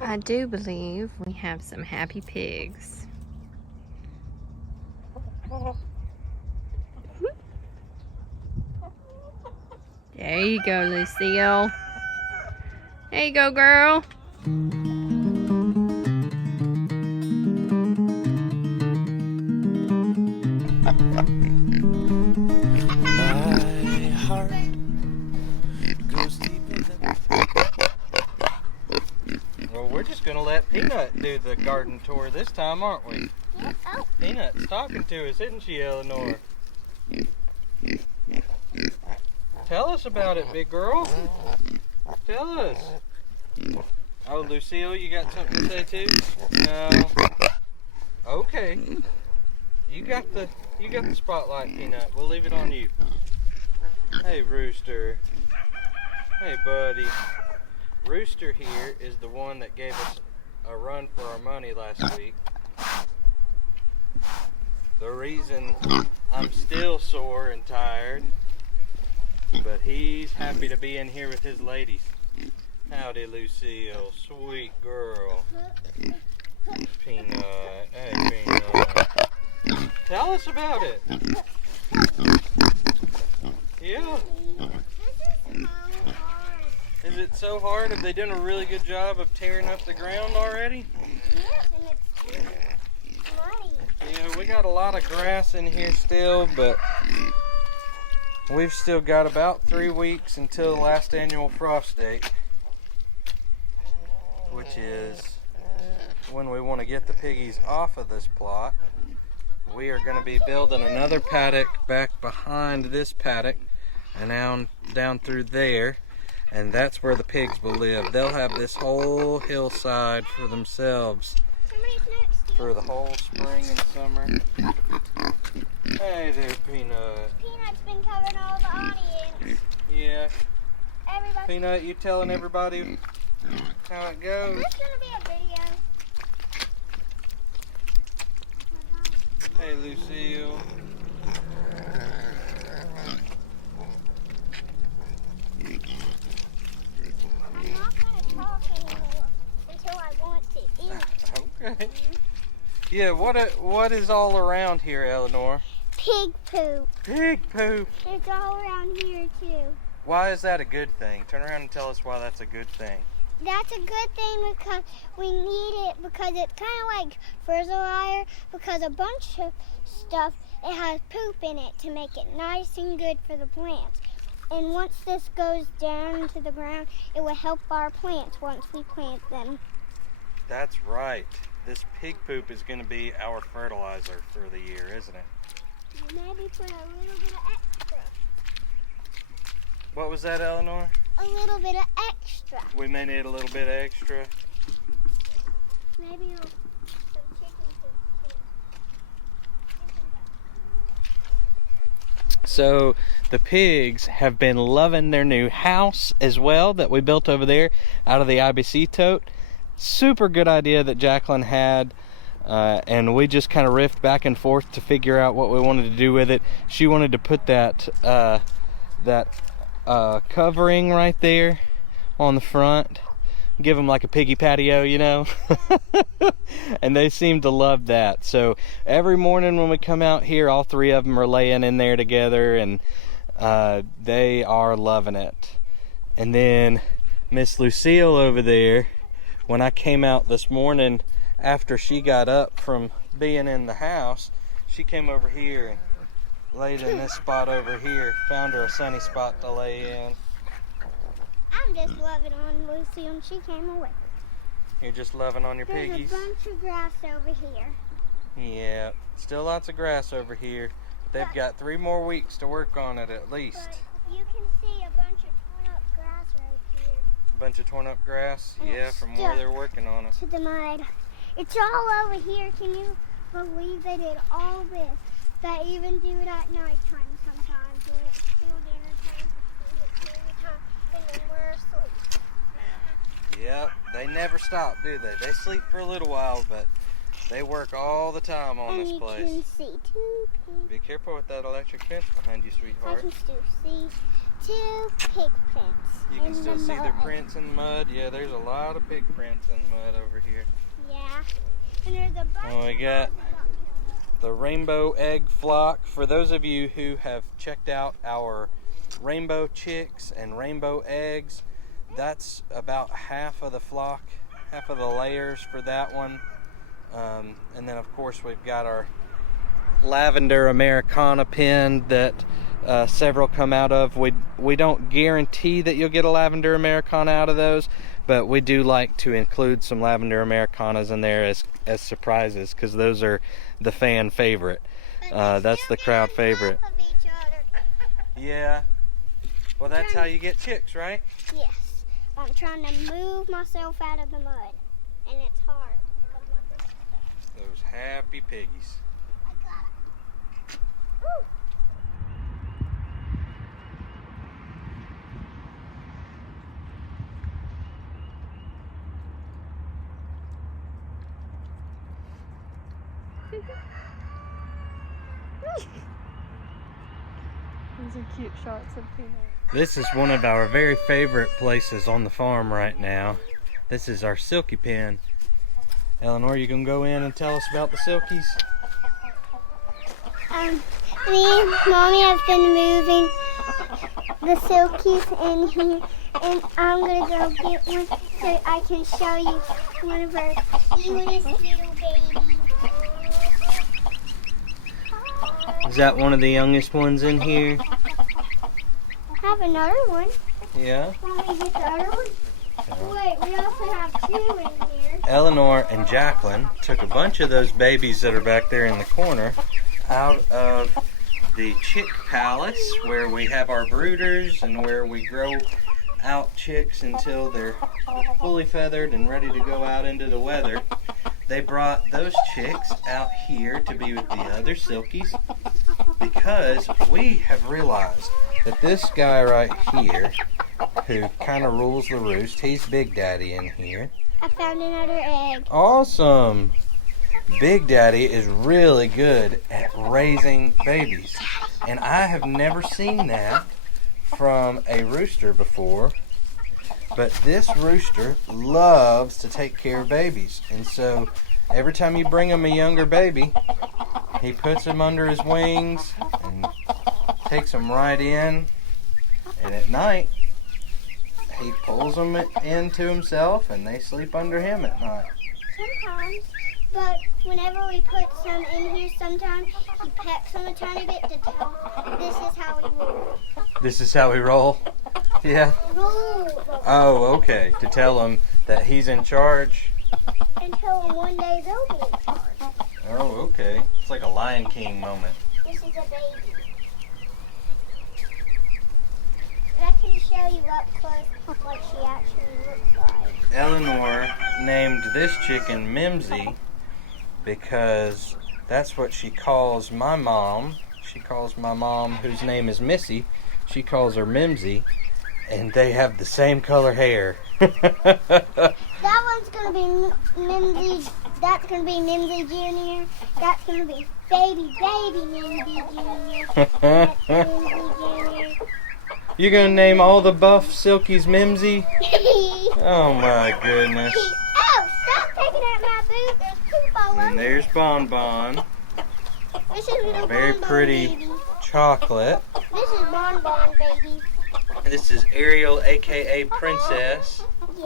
I do believe we have some happy pigs. There you go, Lucille. There you go, girl. My heart goes deeper than... Well, we're just gonna let Peanut do the garden tour this time, aren't we? Yep. Oh. Peanut's talking to us, isn't she, Eleanor? Tell us about it, big girl. Tell us. Oh, Lucille, you got something to say too? No. Okay. You got the spotlight, Peanut. We'll leave it on you. Hey, Rooster. Hey, buddy. Rooster here is the one that gave us a run for our money last week. The reason I'm still sore and tired, but he's happy to be in here with his ladies. Howdy, Lucille. Sweet girl. Peanut. Hey, Peanut. Tell us about it. Yeah. Is it so hard? Have they done a really good job of tearing up the ground already? Yep, and it's muddy. Yeah, we got a lot of grass in here still, but we've still got about 3 weeks until the last annual frost date, which is when we want to get the piggies off of this plot. We are going to be building another paddock back behind this paddock and down through there, and that's where the pigs will live. They'll have this whole hillside for themselves for the whole spring and summer. Hey there, Peanut. Peanut's been covering all the audience. Yeah. Everybody. Peanut, you telling everybody how it goes? This is gonna be a video. Hey, Lucille. I'm not gonna talk anymore until I want to eat. Okay. Yeah, what is all around here, Eleanor? Pig poop. Pig poop. It's all around here too. Why is that a good thing? Turn around and tell us why that's a good thing. That's a good thing because we need it, because it's kind of like fertilizer, because a bunch of stuff, it has poop in it to make it nice and good for the plants. And once this goes down into the ground, it will help our plants once we plant them. That's right. This pig poop is going to be our fertilizer for the year, isn't it? Maybe put a little bit of extra. What was that, Eleanor? A little bit of extra. We may need a little bit extra. Maybe some chicken poop too. So the pigs have been loving their new house as well that we built over there out of the IBC tote. Super good idea that Jacqueline had, and we just kind of riffed back and forth to figure out what we wanted to do with it. She wanted to put that covering right there on the front, give them like a piggy patio, you know. And they seem to love that. So every morning when we come out here, all three of them are laying in there together, and they are loving it. And then Miss Lucille over there, when I came out this morning after she got up from being in the house, she came over here and laid in this spot over here. Found her a sunny spot to lay in. I'm just loving on Lucy, and she came away. You're just loving on your There's piggies? a bunch of grass over here. Yeah, still lots of grass over here. They've got 3 more weeks to work on it at least. But you can see a bunch of torn up grass right here. A bunch of torn up grass? And Yeah, it's from where stuck they're working on it. to the mud. It's all over here. Can you believe they did all this? They even do it at nighttime sometimes when it's still dinner time, when it's dinner time, and then we're asleep. Yep, they never stop, do they? They sleep for a little while, but they work all the time on And this you place. can see two pigs. Be careful with that electric fence behind you, I sweetheart. can still see 2 pig prints. You can still see their prints in the mud. Yeah, there's a lot of pig prints in the mud over here. Yeah. And there's a bunch. Oh, we got the rainbow egg flock. For those of you who have checked out our rainbow chicks and rainbow eggs, that's about half of the flock, half of the layers for that one. And then of course we've got our lavender Americana pen that several come out of. We don't guarantee that you'll get a lavender Americana out of those, but we do like to include some lavender Americanas in there as surprises, because those are the fan favorite. That's the crowd favorite. Yeah. Well, that's how you get chicks, right? Yes. I'm trying to move myself out of the mud, and it's hard. Those happy piggies. I got it. Woo. These are cute shots of people. This is one of our very favorite places on the farm right now. This is our Silkie pen. Eleanor, you gonna go in and tell us about the Silkies? Me and Mommy have been moving the Silkies in here, and I'm gonna go get one so I can show you one of our cutest little babies. Is that one of the youngest ones in here? I have another one. Yeah. Want me to get the other one? Wait, we also have 2 in here. Eleanor and Jacqueline took a bunch of those babies that are back there in the corner out of the chick palace, where we have our brooders and where we grow out chicks until they're fully feathered and ready to go out into the weather. They brought those chicks out here to be with the other Silkies, because we have realized that this guy right here, who kind of rules the roost, he's Big Daddy in here. I found another egg. Awesome! Big Daddy is really good at raising babies, and I have never seen that from a rooster before. But this rooster loves to take care of babies, and so every time you bring him a younger baby, he puts him under his wings and takes them right in, and at night he pulls them into himself and they sleep under him at night. Sometimes, but whenever we put some in here, sometimes he pecks them a tiny bit to tell this is how we roll. This is how we roll? Yeah. Roll. Oh, okay. To tell him that he's in charge. Until one day they'll be in charge. Oh, okay. It's like a Lion King moment. This is a baby. I can show you up close what she actually looks like. Eleanor named this chicken Mimsy because that's what she calls my mom. She calls my mom, whose name is Missy, she calls her Mimsy, and they have the same color hair. That one's going to be Mimsy. That's going to be Mimsy Jr. That's going to be baby Mimsy Jr. That's Mimsy Jr. You're going to name all the buff Silkies Mimsy? Oh my goodness. Oh, stop picking at my boot. There's poop all over. And there's Bon Bon. This is little Very Bon Bon pretty baby. chocolate. This is Bon Bon baby. This is Ariel, aka Princess. Yay.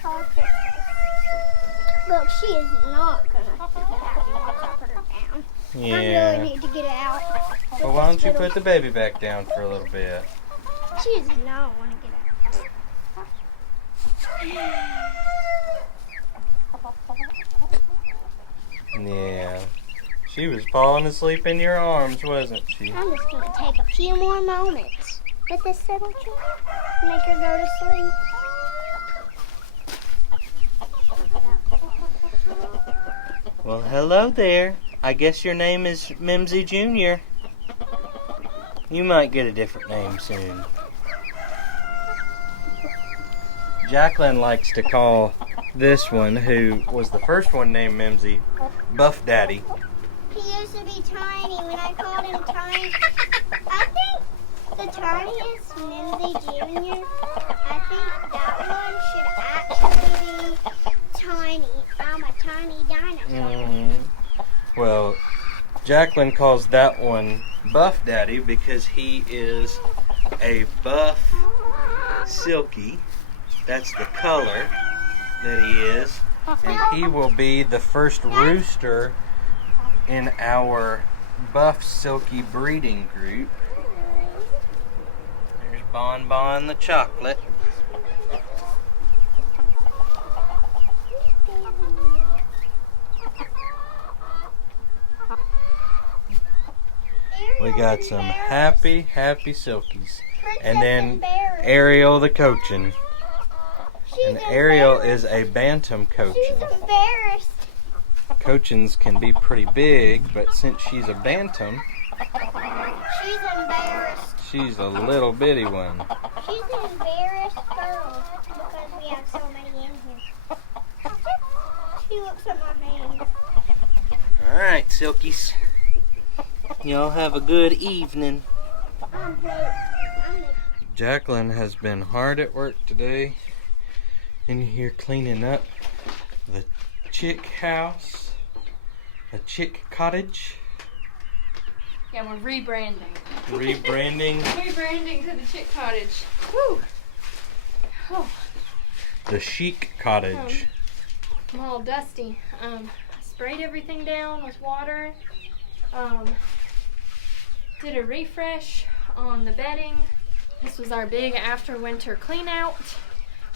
Call her Princess. Look, she is not going to be happy once I put her down. I Yeah. really need to get out. Well, why don't you put the baby back down for a little bit? She does not want to get out. Yeah. She was falling asleep in your arms, wasn't she? I'm just going to take a few more moments with this little chick. Make her go to sleep. Well, hello there. I guess your name is Mimsy Jr. You might get a different name soon. Jacqueline likes to call this one, who was the first one named Mimsy, Buff Daddy. He used to be tiny. When I called him tiny, I think the tiniest Minzy Jr., I think that one should actually be tiny. I'm a tiny dinosaur. Well, Jacqueline calls that one Buff Daddy because he is a buff Silkie. That's the color that he is. And he will be the first rooster in our buff Silkie breeding group. There's Bon Bon the chocolate. We got some happy Silkies. And then Ariel the Cochin. And Ariel is a bantam Cochin. She's embarrassed. Cochins can be pretty big, but since she's a bantam, She's embarrassed. she's a little bitty one. She's an embarrassed girl because we have so many in here. She looks at my hand. Alright, Silkies. Y'all have a good evening. Jacqueline has been hard at work today. In here cleaning up the chick house, a chick cottage. Yeah, we're rebranding. Rebranding Rebranding to the chick cottage. Whew. Oh, the chic cottage. I'm all dusty. I sprayed everything down with water. Did a refresh on the bedding. This was our big after winter clean out.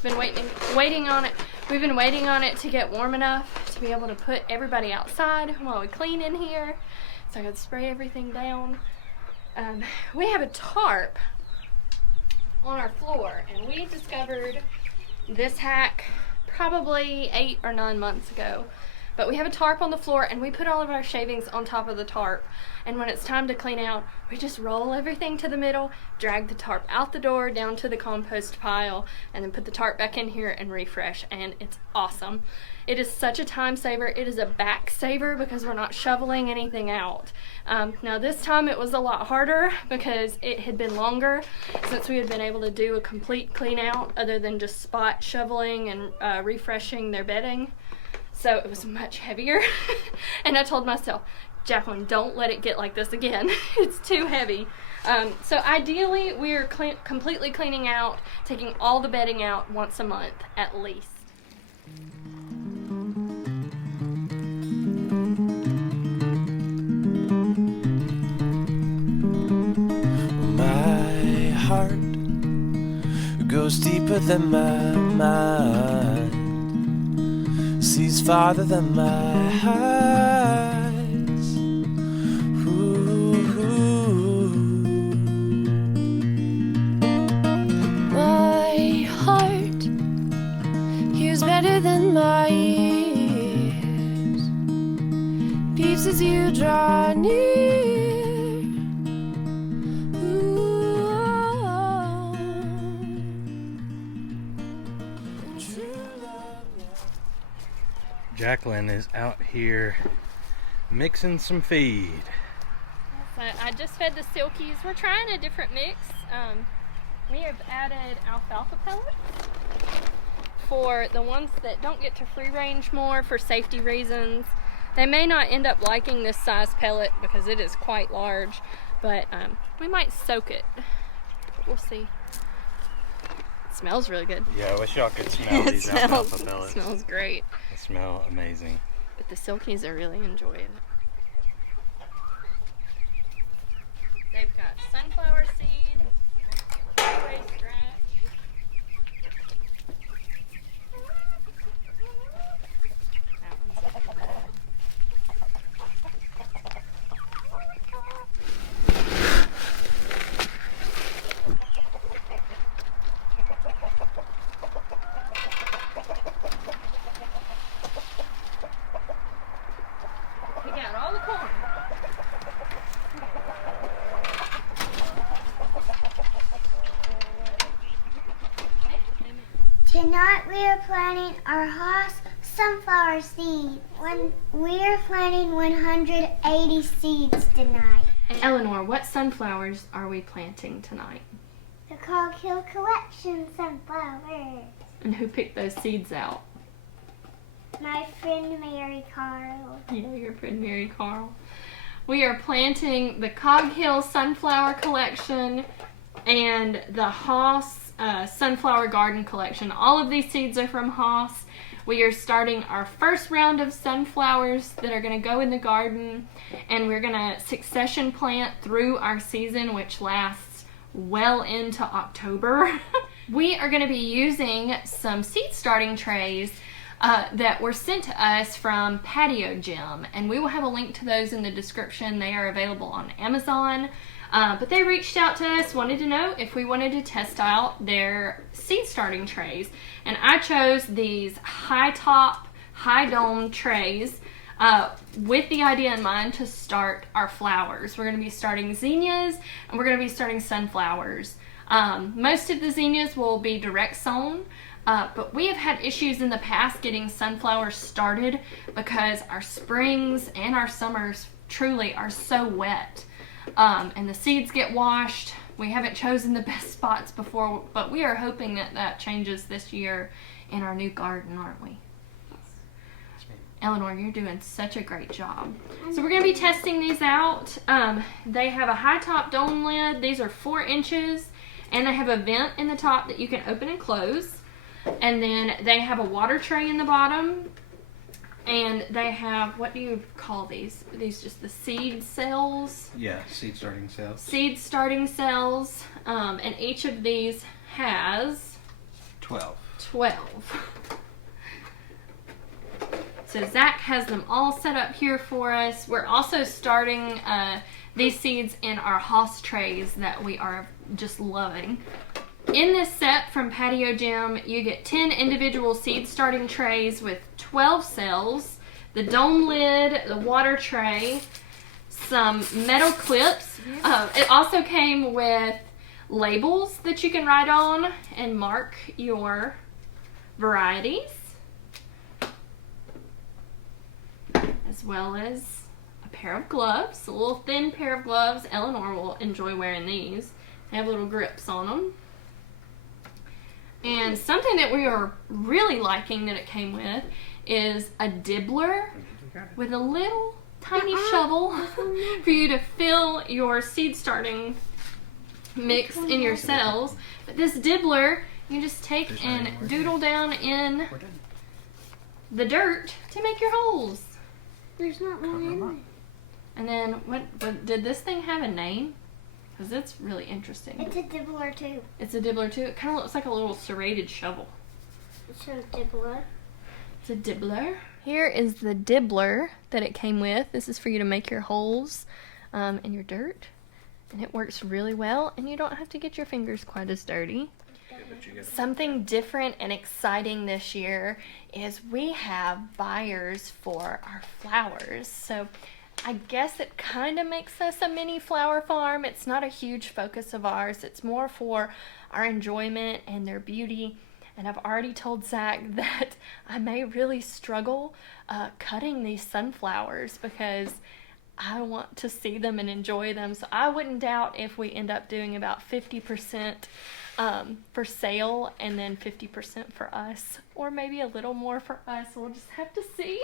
Been waiting on it. We've been waiting on it to get warm enough to be able to put everybody outside while we clean in here, so I could spray everything down. We have a tarp on our floor, and we discovered this hack probably 8 or 9 months ago. But we have a tarp on the floor, and we put all of our shavings on top of the tarp. And when it's time to clean out, we just roll everything to the middle, drag the tarp out the door down to the compost pile, and then put the tarp back in here and refresh. And it's awesome. It is such a time saver. It is a back saver because we're not shoveling anything out. Now this time it was a lot harder because it had been longer since we had been able to do a complete clean out other than just spot shoveling and refreshing their bedding. So it was much heavier. And I told myself, Jacqueline, don't let it get like this again. It's too heavy. So ideally, we're completely cleaning out, taking all the bedding out once a month at least. My heart goes deeper than my mind, sees farther than my eyes. Ooh. My heart hears better than my ears, beats as you draw near. Jacqueline is out here mixing some feed. So I just fed the Silkies. We're trying a different mix. We have added alfalfa pellets for the ones that don't get to free range more for safety reasons. They may not end up liking this size pellet because it is quite large, but we might soak it. We'll see. It smells really good. Yeah, I wish y'all could smell these alfalfa pellets. It smells great. They smell amazing. But the Silkies are really enjoying it. They've got sunflower seed, raspberry scratch. That one's we got all the corn. Tonight we are planting our Haas sunflower seed. We are planting 180 seeds tonight. Eleanor, what sunflowers are we planting tonight? The Cog Hill Collection sunflowers. And who picked those seeds out? My friend Mary Carl. Yeah, your friend Mary Carl. We are planting the Cog Hill Sunflower Collection and the Haas Sunflower Garden Collection. All of these seeds are from Haas. We are starting our first round of sunflowers that are going to go in the garden, and we're going to succession plant through our season, which lasts well into October. We are going to be using some seed starting trays that were sent to us from PatioGem, and we will have a link to those in the description. They are available on Amazon, but they reached out to us, wanted to know if we wanted to test out their seed starting trays, and I chose these high top, high dome trays with the idea in mind to start our flowers. We're going to be starting zinnias, and we're going to be starting sunflowers. Most of the zinnias will be direct sown, but we have had issues in the past getting sunflowers started because our springs and our summers truly are so wet, and the seeds get washed. We haven't chosen the best spots before, but we are hoping that that changes this year in our new garden, aren't we? Eleanor, you're doing such a great job. So we're going to be testing these out. They have a high top dome lid. These are 4 inches, and they have a vent in the top that you can open and close. And then they have a water tray in the bottom, and they have, what do you call these? Are these just the seed cells? Yeah, seed starting cells. Seed starting cells, and each of these has 12. So Zach has them all set up here for us. We're also starting these seeds in our Haas trays that we are just loving. In this set from PatioGem, you get 10 individual seed starting trays with 12 cells, the dome lid, the water tray, some metal clips. It also came with labels that you can write on and mark your varieties, as well as a pair of gloves, a little thin pair of gloves. Eleanor will enjoy wearing these. They have little grips on them. And something that we are really liking that it came with is a dibbler with a little tiny shovel for you to fill your seed starting mix in your cells. But this dibbler, you just take and doodle down in the dirt to make your holes. There's not one in there. And then, what did this thing have a name? Because it's really interesting. It's a dibbler too. It's a dibbler too. It kind of looks like a little serrated shovel. It's a dibbler. It's a dibbler. Here is the dibbler that it came with. This is for you to make your holes in your dirt. And it works really well, and you don't have to get your fingers quite as dirty. Something different and exciting this year is we have buyers for our flowers. So I guess it kind of makes us a mini flower farm. It's not a huge focus of ours. It's more for our enjoyment and their beauty. And I've already told Zach that I may really struggle cutting these sunflowers because I want to see them and enjoy them. So I wouldn't doubt if we end up doing about 50% for sale and then 50% for us, or maybe a little more for us. We'll just have to see.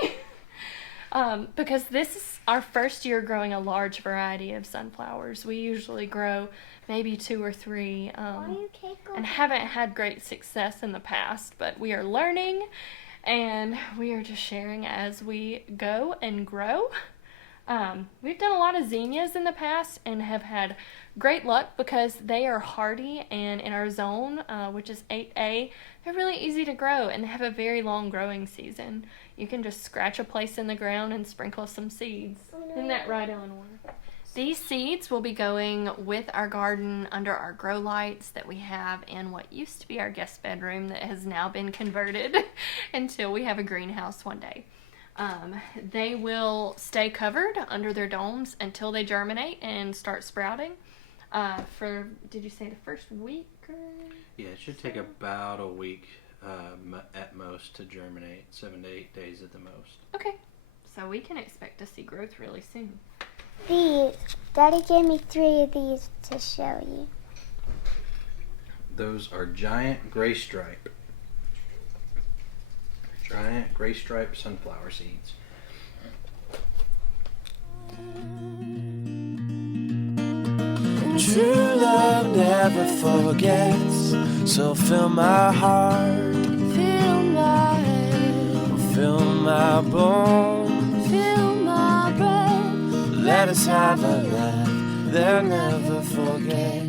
Because this is our first year growing a large variety of sunflowers. We usually grow maybe 2 or 3 and haven't had great success in the past, but we are learning and we are just sharing as we go and grow. We've done a lot of zinnias in the past and have had great luck because they are hardy, and in our zone, which is 8A, they're really easy to grow and they have a very long growing season. You can just scratch a place in the ground and sprinkle some seeds. Isn't that right, Eleanor? These seeds will be going with our garden under our grow lights that we have in what used to be our guest bedroom that has now been converted until we have a greenhouse one day. They will stay covered under their domes until they germinate and start sprouting. For, did you say the first week? Or? Yeah, it should take about a week at most to germinate, 7 to 8 days at the most. Okay, so we can expect to see growth really soon. These. Daddy gave me 3 of these to show you. Those are giant gray stripe. Giant gray stripe sunflower seeds. True love never forgets, so fill my heart, fill my head, fill my bones, fill my breath. Let us have a laugh that never forgets.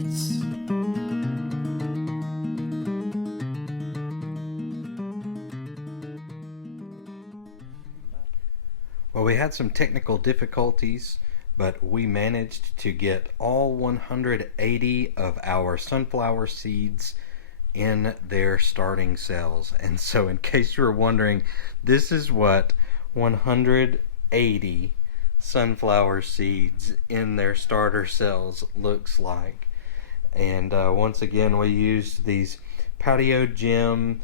Well, we had some technical difficulties, but we managed to get all 180 of our sunflower seeds in their starting cells. And so in case you were wondering, this is what 180 sunflower seeds in their starter cells looks like. And once again, we used these PatioGem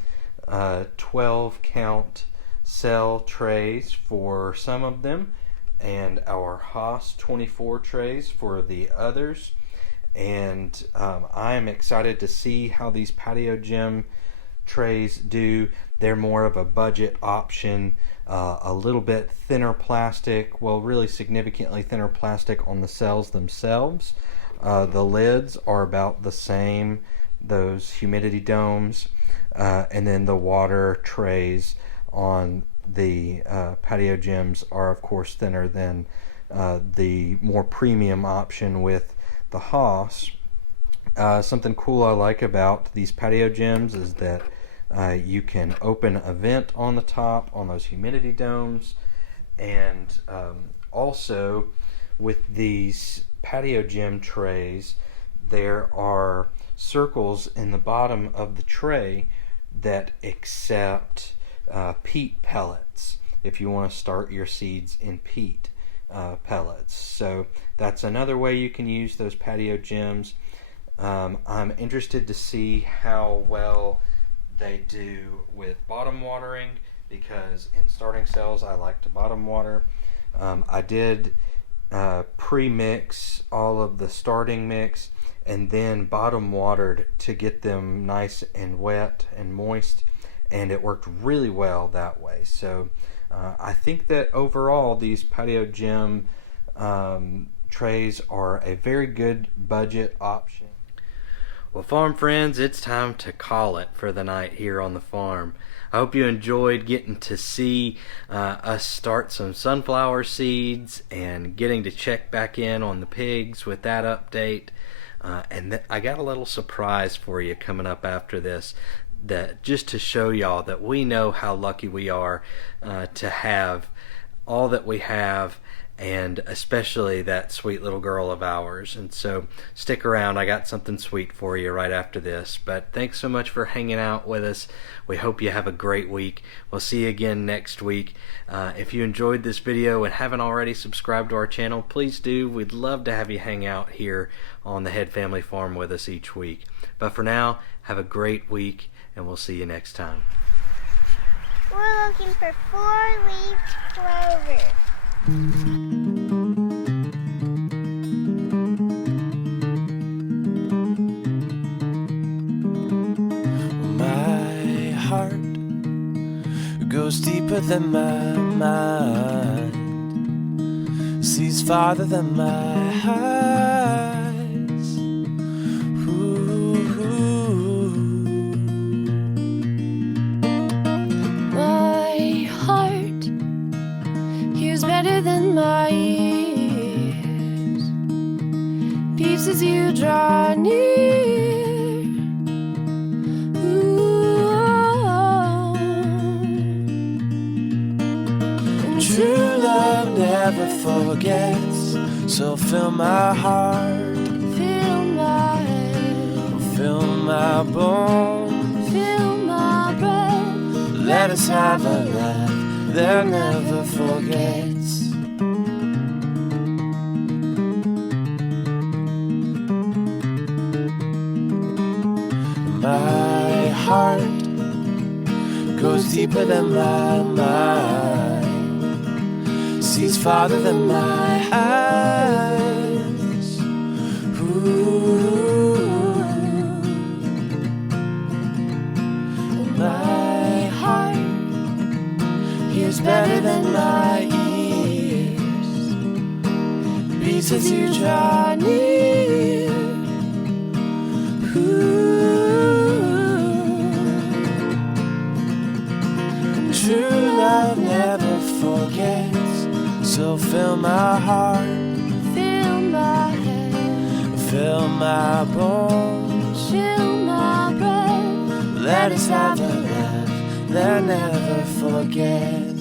12 count cell trays for some of them, and our Haas 24 trays for the others. And I am excited to see how these PatioGem trays do. They're more of a budget option, a little bit thinner plastic, well, really significantly thinner plastic on the cells themselves. The lids are about the same, those humidity domes, and then the water trays on the PatioGems are of course thinner than the more premium option with the Haas. Something cool I like about these PatioGems is that you can open a vent on the top on those humidity domes, and also with these PatioGem trays there are circles in the bottom of the tray that accept peat pellets if you want to start your seeds in peat pellets. So that's another way you can use those PatioGems. I'm interested to see how well they do with bottom watering, because in starting cells I like to bottom water. I did pre-mix all of the starting mix and then bottom watered to get them nice and wet and moist, and it worked really well that way. So I think that overall these PatioGem trays are a very good budget option. Well, farm friends, it's time to call it for the night here on the farm. I hope you enjoyed getting to see us start some sunflower seeds and getting to check back in on the pigs with that update. And I got a little surprise for you coming up after this, that just to show y'all that we know how lucky we are to have all that we have, and especially that sweet little girl of ours. And so stick around, I got something sweet for you right after this. But thanks so much for hanging out with us. We hope you have a great week. We'll see you again next week. If you enjoyed this video and haven't already subscribed to our channel, please do. We'd love to have you hang out here on the Head Family Farm with us each week. But for now, have a great week, and we'll see you next time. We're looking for 4-leaf clover. My heart goes deeper than my mind, sees farther than my eyes. Ooh. My heart hears better than my ears, beats as you draw near. True love never forgets, so fill my heart, fill my head, fill my bones, fill my breath. Let us have a laugh that never forgets. My heart goes deeper than my mind, sees farther than my eyes. Ooh. My heart hears better than my ears, beats as you draw near. And true love never forgets, so fill my heart, fill my head, fill my bones, fill my breath. Let us have a love that never forgets.